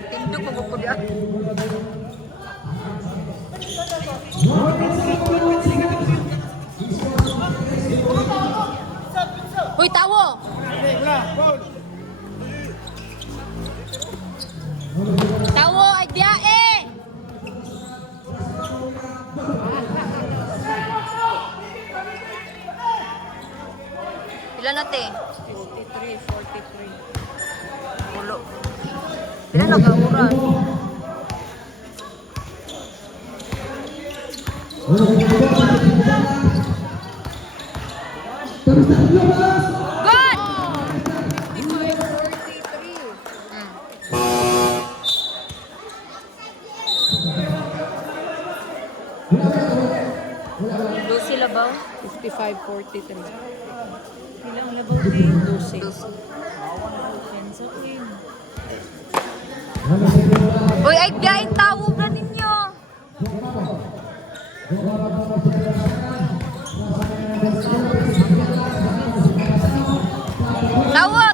Nagtindog mo ko diya. Uy, tawo! Tawo, ay biyae! Ilan natin? 53, 43. Ulo. Ilan nag-auran? Good! 43. Lucy Labaw? 55, 43. Ilang labaw din? 12. Pensa queen. Uy, ay biyain tawag na ninyo. Tawo!